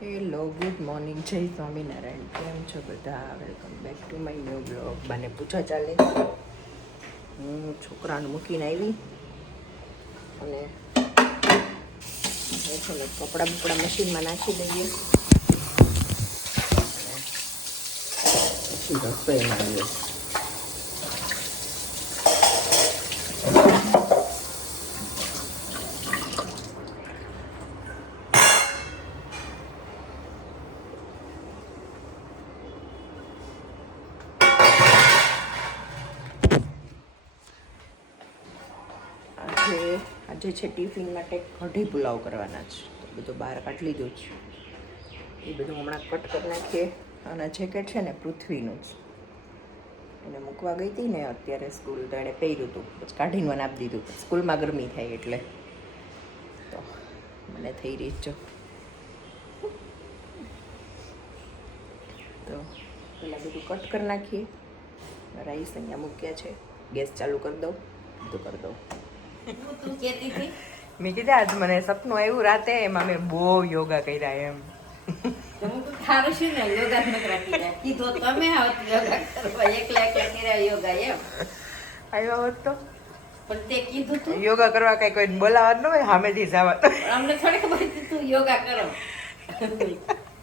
Hello, good morning, જય સ્વામિનારાયણ. કેમ છો બધા? Welcome back to my new blog. મને પૂછા ચાલે. હું છોકરાને મૂકીને આવી અને કપડાં બપડા મશીનમાં નાખી દઈએ પછી રસોઈમાં આવીએ. આજે છે ટિફિન માટે કઢી પુલાવ કરવાના છે. તો બધું બહાર કાઢી લીધું છે. એ બધું હમણાં કટ કરી નાખીએ. અને જેકેટ છે ને પૃથ્વીનું જ, એને મૂકવા ગઈ હતી ને અત્યારે સ્કૂલ, તો એણે પહેર્યું હતું, પછી કાઢીને મને આપી દીધું. સ્કૂલમાં ગરમી થાય એટલે તો મને થઈ રહી જ. તો પહેલાં બધું કટ કરી નાખીએ. રાઈસ અહીંયા મૂક્યા છે, ગેસ ચાલુ કરી દઉં, બધું કરી દઉં. મેં કીધા આજ મને સપનું આવ્યું રાતે, એમાં મેં બહુ યોગા કર્યા એમ. સારું છે ને, યોગા નથી રાખી કીધું તમે યોગા કરવા એકલા કર્યા યોગા એમ આવ્યા હોત તો પણ તે કીધું તું યોગા કરવા કઈ કોઈ બોલાવા ન હોય, સામેથી જવા. અમને થોડી ખબર હતી તું યોગા કરો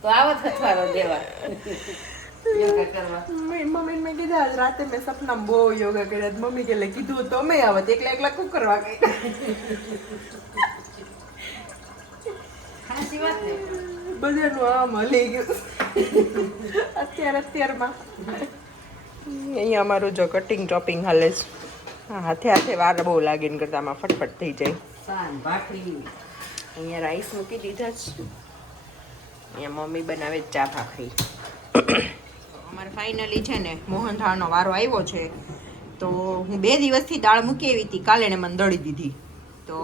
તો આવો થથવારો દેવા યોગા કરવા. મમ્મી મેં કીધા આજ રાતે મેં સપનામાં બહુ યોગા કર્યા. મમ્મી કે કીધું તો અમે આવત, એકલા એકલા શું કરવા કઈ. સાચી વાત ને, બધાનું આમ હલી ગયું અત્યારમાં. અહીંયા અમારું જો કટિંગ ચોપિંગ હાલે છે. હાથે હાથે વાર બહુ લાગે ને કરતા આમાં ફટફટ થઈ જાય. સાન ભાખરી અહીંયા રાઈસ મૂકી દીધા છે. અહીંયા મમ્મી બનાવે ચા ભાખરી. અમારે ફાઇનલી છે ને મોહનથાળનો વારો આવ્યો છે. તો હું 2 દિવસથી દાળ મૂકી આવી હતી, કાલે એને મને દળી દીધી. તો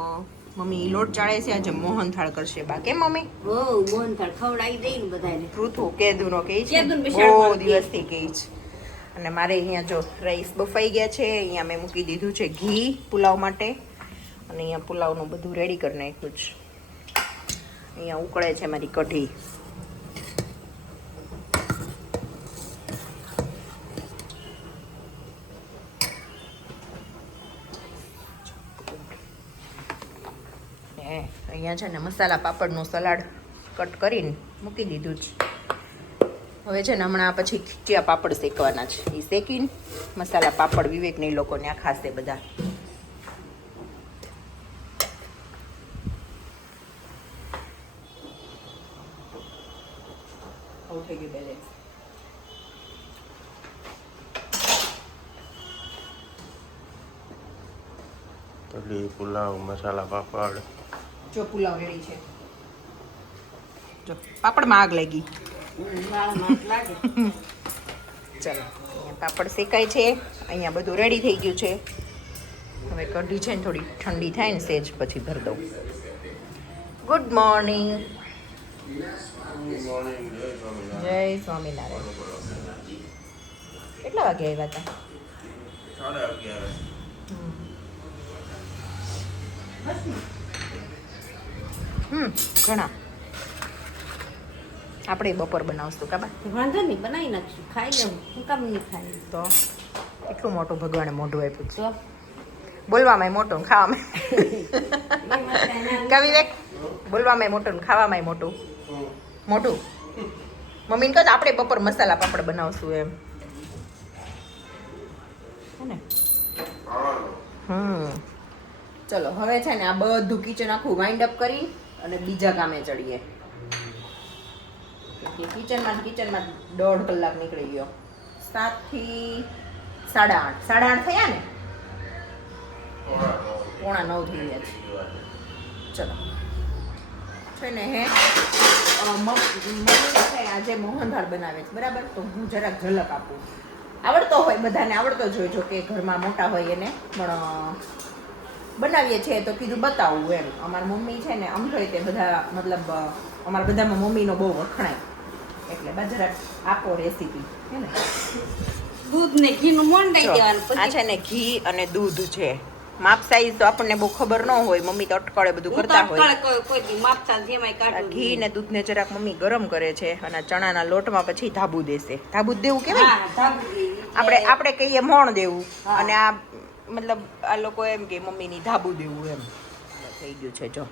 મમ્મી લોટ ચાળે છે, આજે મોહનથાળ કરશે. બા કેમ મમ્મી? બહુ મોહનથાળ ખવડાવી દઈ ને બધાને. પૃથુ કેદુનો કહે છે, બહુ દિવસથી કહે છે. અને મારે અહીંયા જો રાઈસ બફાઈ ગયા છે. અહીંયા મેં મૂકી દીધું છે ઘી પુલાવ માટે. અને અહીંયા પુલાવનું બધું રેડી કરી નાખ્યું છે. અહીંયા ઉકળે છે મારી કઢી. અહીંયા છે ને મસાલા પાપડનું સલાડ કટ કરીને મૂકી દીધું છે. હવે છે ને હમણાં પછી ખીચિયા પાપડ શેકવાના છે. એ શેકીને મસાલા પાપડ વિવેકની લોકોને આ ખાસે બધા. આવું થઈ ગયું બેલેન્સ. તલી પુલાવ મસાલા પાપડ. જો પુલાવ રેડી છે. જો પાપડમાં આગ લાગી. લાગે ચલો, અહીંયા પાપડ શેકાય છે. અહીંયા બધું રેડી થઈ ગયું છે. હવે કઢી છે ને થોડી ઠંડી થાય ને સેજ પછી ભરી દઉં. ગુડ મોર્નિંગ, જય સ્વામિનારાયણ. કેટલા વાગે આવ્યા હતા? 11:30. ઘણા. આપણે બપોર બનાવશું કાબા. વાંધો નહીં, બનાવી નાખશું, ખાઈ લઉં. હું કામ નહીં ખાઈ તો એટલું મોટું ભગવાને મોઢું આપ્યું છે. તો બોલવામાં મોટું, ખાવામાં કા વિવેક? બોલવામાં મોટું ને ખાવામાં મોટું. મોટું મમ્મીને કહો આપણે બપોર મસાલા પાપડ બનાવશું એમ. હે ને? ચલો હવે છે ને આ બધું કિચન આખું વાઇન્ડ અપ કરી અને બીજા કામે ચડીએ. કિચનમાં 1.5 કલાક નીકળી ગયો. 7 થી 8:30. 8:30 થયા ને? 8:45 થઈ ગયા છે. ચલો છે ને હે મમ્મી આજે મોહનથાળ બનાવે છે, બરાબર? તો હું જરાક ઝલક આપું. આવડતો હોય, બધાને આવડતો જ હોય, જો કે ઘરમાં મોટા હોય એને, પણ બનાવીએ છીએ તો કીધું બતાવવું એમ. અમારા મમ્મી છે ને આમ થાય તે બધા, મતલબ અમારા બધામાં મમ્મીનો બહુ વખણાય, એટલે જરાક આપો રેસીપી. હે ને? દૂધ ને ઘી નું મોંડાઈ દેવાનું. આ છે ને ઘી અને દૂધ છે. માપ સાઈઝ તો આપણને બહુ ખબર ન હોય, મમ્મી તો અટકળે બધું કરતા હોય. કોઈ દી માપતા જેમાંય આ કાઢું. ઘી ને દૂધને જરાક મમ્મી ગરમ કરે છે અને આ ચણાના લોટમાં પછી ધાબુ દેશે. ધાબુ જ દેવું કેવાય. હા, ધાબુડી. આપણે કહીએ મોણ દેવું હા. અને આ મતલબ આ લોકો એમ કે મમ્મીની ધાબુ દેવું એમ થઈ ગયું છે. જો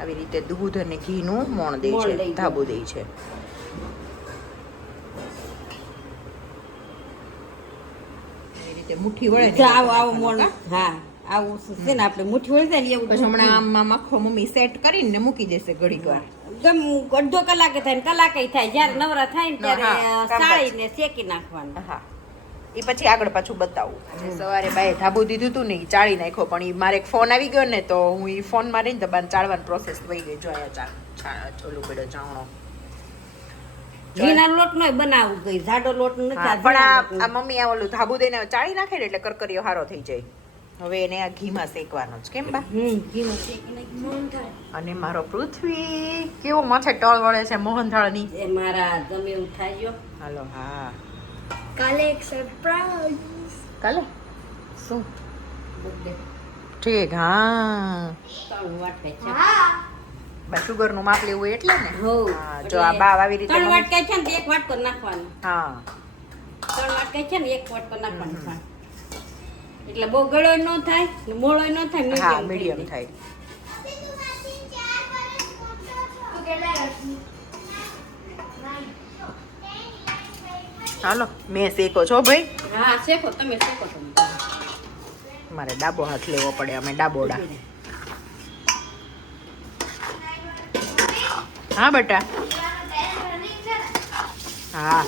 આવી રીતે દૂધ અને ઘીનું મોણ દે મોણ છે, દઈ દે. ધાબુ દે છે. એવી રીતે મુઠ્ઠી વળે ને આવો આવો મોણ. હા, આવું છે ને આપણે મુઠ્ઠી વળી જાય ને એવું. પછી હમણાં આમ આખો મમ્મી સેટ કરીને મૂકી દેશે ઘડીક વાર. અડધો કલાકે થાય ને કલાકે થાય. જ્યારે નવરા થાય ને હા, ત્યારે કામકાજ. સાળીને શેકી નાખવાનું. હા, એ પછી આગળ પાછું બતાવું. આજે સવારે બાએ ધાબુ દીધું હતું ને ઈ ચાળી નાખ્યો, પણ ઈ મારે એક ફોન આવી ગયો ને તો હું ઈ ફોન મારીને તો બાને ચાળવાની પ્રોસેસ થઈ ગઈ. જો અહીંયા ચોલું પડ્યો ચાવણો. ઘીના લોટ નો બનાવવું ગઈ, જાડો લોટ નથી. હા, આ પણ ઝીણા લોટનો. આ મમ્મી આ ઓલું ધાબુ દઈને ચાળી નાખે ને એટલે કરકરીઓ હારો થઈ જાય. હવે એને આ ઘીમાં શેકવાનો છે. કેમ બા? ઘીમાં શેકી નાખી. અને મારો પૃથ્વી કેવો માથે ટળ વળે છે મોહનથાળની. એ મારા ગમે એવું થાય ગયો. હાલો. હા, કાલે એક સરપ્રાઈઝ. કાલે શું? બર્થડે ઠીક. હા, 3 વાટકા છે. હા. બા સુગર નું માપ લેવું એટલે ને. હો. હા, જો આ બા આવી રીતે 3 મમ્મી- વાટકા છે ને 1 વાટકો નાખવાનો. હા 3 વાટકા છે ને 1 વાટકો નાખવાનો ખાંડ. એટલે બહુ ગળો ન થાય ને મોળો ન થાય, હા મીડિયમ મીડિયમ થાય. તું કેટલા વર્ષની? હાલો મેં શેકો છો ભાઈ. હા, શેકો તમે શેકો તમે. મારે ડાબો હાથ લેવો પડે, અમે ડાબોડા. હા બેટા. હા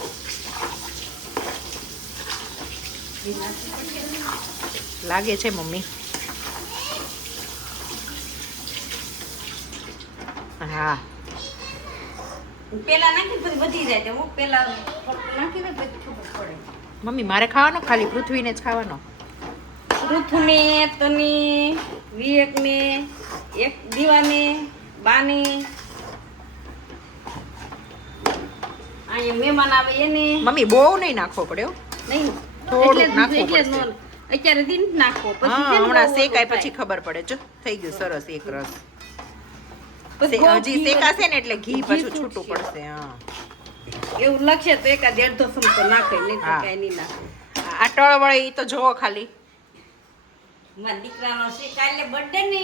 લાગે છે મમ્મી. હા પેલા નાખી પછી વધી જાય તો હું પેલા નાખી દે પછી ખબર પડે. મમ્મી મારે ખાવાનો ખાલી પૃથ્વીને જ ખાવાનો. પૃથુને, તને, વિવેકને, એક દીવાને, બાને, અહીંયા મહેમાન આવે એને મમ્મી બહુ નહીં નાખવો પડે હો. નહીં. થોડુંક એટલે નાખવું એટલે પડશે. અત્યારે દિન નાખો પછી હા છે ને હમણાં બહુ શેકાય ઓછું પછી થાય. ખબર પડે. જો થઈ ગયું સરસ એક રસ. પછી બહુ હજી ઘી શેકાશે ને એટલે ઘી ઘી પાછું છૂટશે. છૂટું પડશે. હા એવું લખશે તો એકાદ 1.5 ચમચો નાખે, નહીં તો હા. કાંઈ નહીં નાખે. આ ટળ વળે ઈ તો જોવો ખાલી. મારા દીકરાનો છે કાલે બર્થડે ને,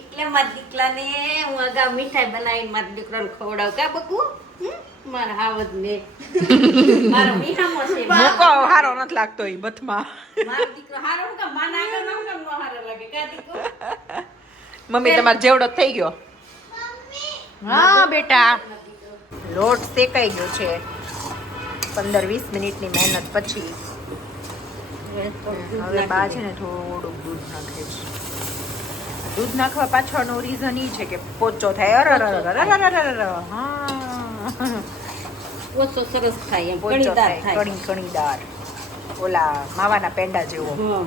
એટલે મારા દીકરાને હું અગાઉ મીઠાઈ બનાવીને મારા દીકરાને ખવડાવું. કા બકુ? મારા હાવજ ને મારો મીઠામો છે. મૂકો હારો નથી લાગતો ઈ બથમાં. મારો દીકરો હારો હું કામ માના આગળ ના હું કામ ન હારો લાગે. કા દીકરો? મમ્મી તમારે જેવડો જ થઈ ગયો. હા બેટા લોટ શેકાઈ ગયો છે 15-20 મિનિટની મહેનત પછી. હવે બા છે ને થોડુંક દૂધ નાખે છે. દૂધ નાખવા પાછળનું રીઝન ઈ છે કે પોચો થાય. હા ઓછો સરસ થાય એમ, પોચો કણીદાર થાય, થાય. કણીદાર. ઓલા માવાના પેંડા જેવો. હા.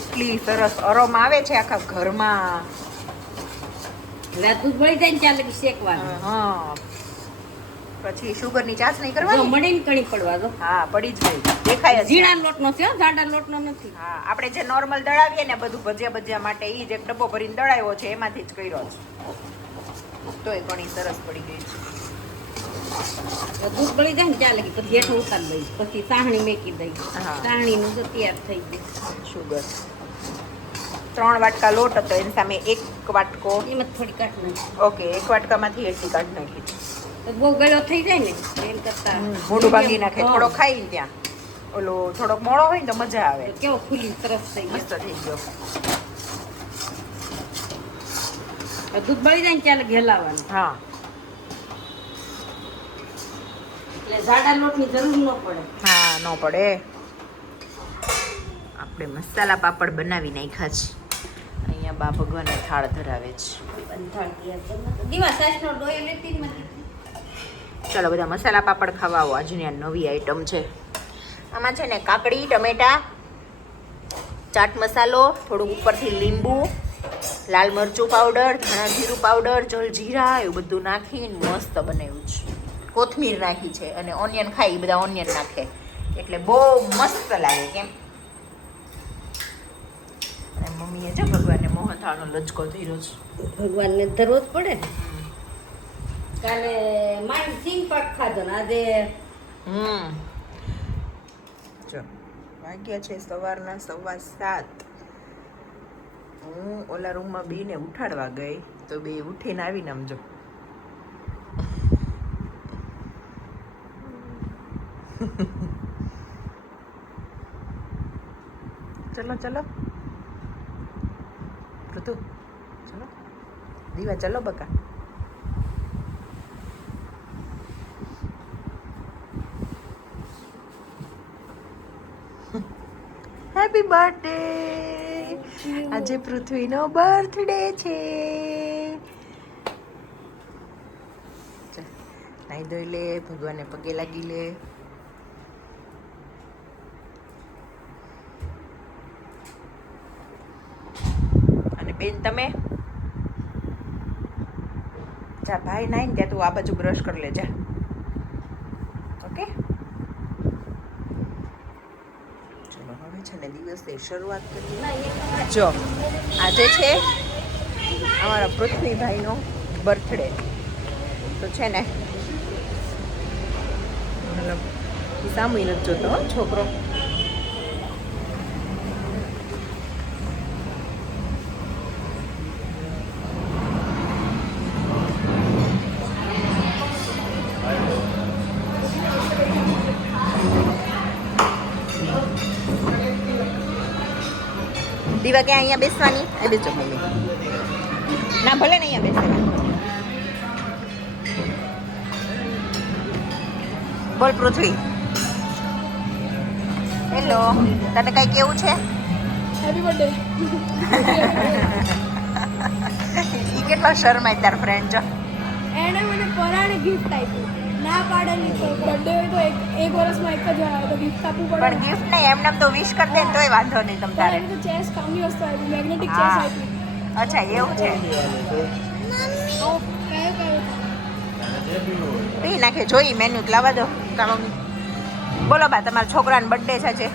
એટલી સરસ અરોમ આવે છે આખા ઘરમાં. હવે આ દૂધ મળી જાય ને ત્યાં લગી શેકવાનું. હા પછી સુગરની ચાસણી જો કરવાની. મળીને કણી પડવા દો. હા પડી જ ગઈ દેખાય જ છે. ઝીણા લોટનો છે હો, જાડા લોટનો નથી. હા આપણે જે નોર્મલ દળાવીએ ને બધું ભજીયા માટે ઈ જ એક ડબ્બો ભરીને દળાવ્યો છે, એમાંથી જ કર્યો છે. તોય ઘણી સરસ પડી ગઈ છે. તો દૂધ બળી જાય ને ત્યાં લગી પછી હેઠું ઉતારી દઈ, પછી સાહણી મેકી દઈ. હા. સાહણીનું તો તૈયાર થઈ ગયું. સુગર 3 વાટકા લોટ હતો એની સામે 1 વાટકો. એમાં થોડી કાઢ નાખી. ઓકે 1 વાટકામાંથી 80 કાઢી નાખી. તો બહુ ગળ્યો થઈ જાય ને એમ કરતા મોઢું ભાંગી નાખે. હા. થોડો ખાઈને ત્યાં ઓલો થોડોક મોળો હોય ને તો મજા આવે. તો કેવો ફૂલી સરસ થઈ ગયો. મસ્ત થઈ ગયો. હવે દૂધ બળી જાય ને ત્યાં લગી હલાવવાનું. હા એટલે જાડા લોટની જરૂર ન પડે. હા ન પડે. આપણે મસાલા પાપડ બનાવી નાખ્યા છે. અહીંયા બા ભગવાનને થાળ ધરાવે છે. દીવા સાસનો ડોયો લેતી જ નથી. ચાલો બધા મસાલા પાપડ ખાવા આવો. આજની આ નવી આઈટમ છે. આમાં છે ને કાકડી, ટમેટા, ચાટ મસાલો, થોડુંક ઉપરથી લીંબુ લાલ મરચું પાવડર, ધાણા જીરું પાવડર, જલજીરા એવું બધું નાખીને મસ્ત બનાવ્યું છે. કોથમીર નાખી છે અને ઓનિયન ખાય એ બધા ઓનિયન નાખે એટલે બહુ મસ્ત લાગે કેમ. અને મમ્મીએ જો ભગવાનને મોહનથાળનો લચકો ધર્યો છે. ભગવાનને ધરવો જ પડે ને. કાલે માંડ સિંગ પાક ખાધો ને આજે જો વાગ્યા છે સવારના 7:15. હું ઓલા રૂમમાં બેને ઉઠાડવા ગઈ તો બે ઉઠીને આવીને આમ જો ચલો ચલો ઋતુ ચલો દીવા ચલો બકા. Happy birthday. આજે પૃથ્વીનો બર્થડે છે. ચાલ નાઈ ધોઈ લે, ભગવાનને પગે લાગી લે. અને બેન તમે જા ભાઈ નાઈ ને ત્યાં તું આ બાજુ બ્રશ કરી લે જા. ઓકે ચલો હવે છે ને દિવસની શરૂઆત કરીએ. જો આજે છે અમારા પૃથ્વીભાઈનો બર્થડે તો છે ને મતલબ સામું નથી જોતો હો છોકરો. દીવા કે અહીંયા બેસવાની એ બેસો મમ્મી. ના ભલે ને અહીંયા બેસે. બોલ પૃથ્વી. હેલો તને કઈ કેવું છે? Happy birthday. ઈ કેટલો શરમાય તાર ફ્રેન્ડ જો. એણે મને પરાણે ગિફ્ટ આપી. ના પાડેલી તો બર્થડે હોય તો એક વર્ષમાં એક જ વાર આવે તો ગિફ્ટ આપવું પડે. પણ ગિફ્ટ નહીં એમને તો વિશ કરી દે ને તોય વાંધો નહીં તમ તારે. એને તો ચેસ કામની વસ્તુ આપી, મેગ્નેટિક ચેસ હા. આપી. અચ્છા એવું છે. તો કયો પી નાખે જોઈ મેન્યુ લાવવા દો કા મમ્મી. બોલો બા તમારા છોકરાનો બર્થડે છે આજે.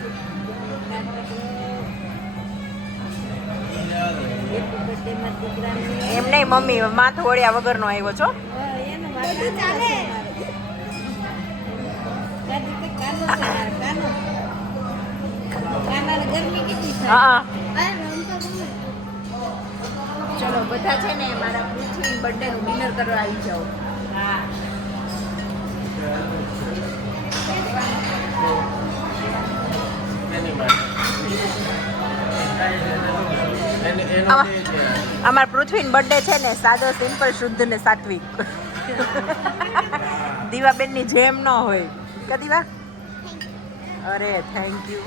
એમ નહીં મમ્મી માથું ઓળ્યા વગરનો આવ્યો છો. હા ચલો બધા છે ને મારા પૃથ્વી બર્થડે નું ડિનર કરવા આવી જાઓ. અમાર પૃથ્વીનો બર્થડે છે ને સાદો સિમ્પલ શુદ્ધ ને સાત્વિક. દીવાબેનની જેમ ન હોય કે દીવા. અરે થેન્ક યુ.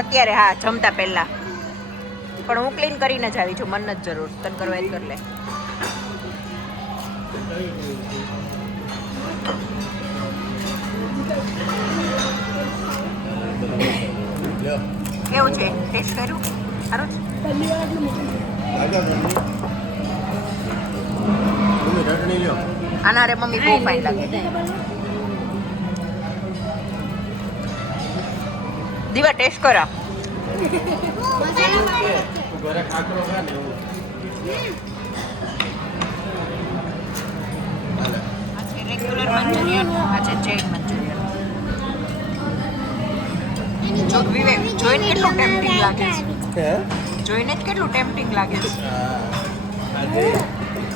અત્યારે હા જમતા પહેલા પણ હું ક્લીન કરીને જ આવી છું. મન નથી જરૂર તને કરવા જ કરી લે. કેવું છે ટેસ્ટ કર્યું? સારું છે. પહેલી વાર આટલું મોટું છે. આના રે મમ્મી બહુ ફાઇન લાગે. દીવા ટેસ્ટ કરા. રેગ્યુલર મંચુરિયન આ છે ચેક મંચુરિયન. જો વિવેક જોઈને કેટલું ટેમ્પટિંગ લાગે છે. જોઈને જ કેટલું ટેમ્પટિંગ લાગે છે.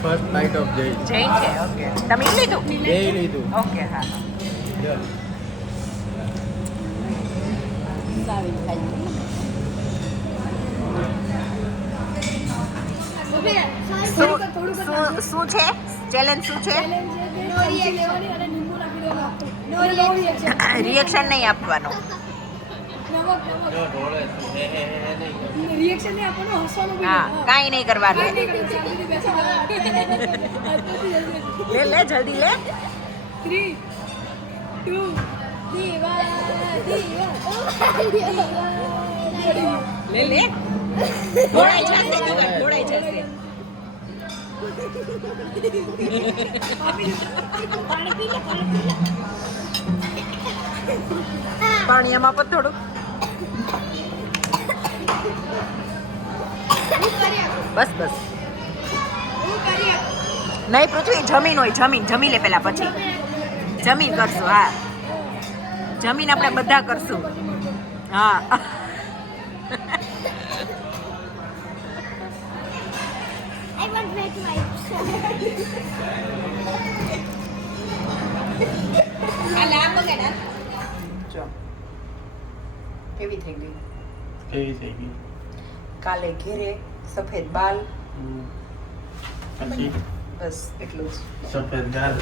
First night of Jain. Jain છે ઓકે. તમે ઈ લીધું? જૈન લીધું. ઓકે હા શું છે ચેલેન્જ શું છે? રિએક્શન નહીં આપવાનું. રિએક્શન નહીં આપવાનું, હસવાનું. હા કાંઈ નહીં કરવાનું. લે લે જલ્દી લે. 3, 2, દીવા દીવા લે લે ઢોળાઈ જશે દીવા ઢોળાઈ જશે પાણી એમાં પણ થોડું બસ બસ નહીં પૃથ્વી જમીન હોય જમી લે પેલા પછી જમીન કરશું હા જમીન આપણે બધા કરશું હા I want wet wipes. જો કેવી થઈ ગઈ કેવી થઈ ગઈ કાલે ઘેરે સફેદ બાલ પછી બસ એટલું જ સફેદ દાલ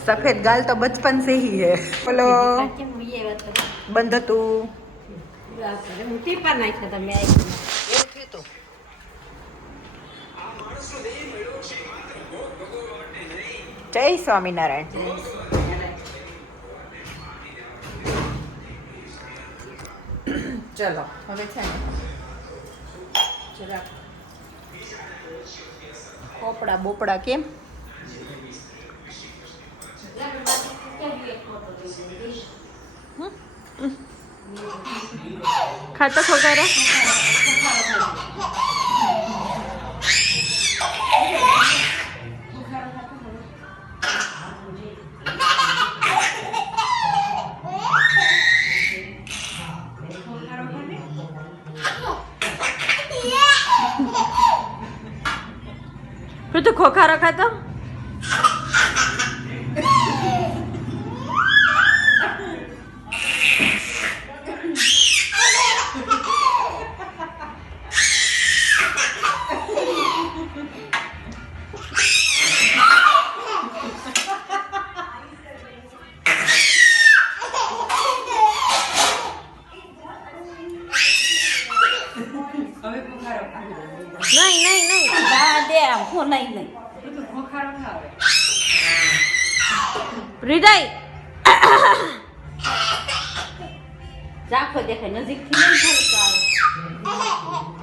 सफेद गाल तो बचपन से ही है बोलो કેમ એ વાત કરે? बंद तू હું ટીપા નાખ્યા તમે આવી जय स्वामीनारायण चलो હવે છે ને જરાક પોપડા બોપડા કેમ ખાતા ખોગારા તો ખોખારો ખાતો નહીં નહીં નહીં હા દે આમ હું નહીં નહીં હૃદય ઝાંખો દેખાય નજીકથી નહીં થાય તો આવે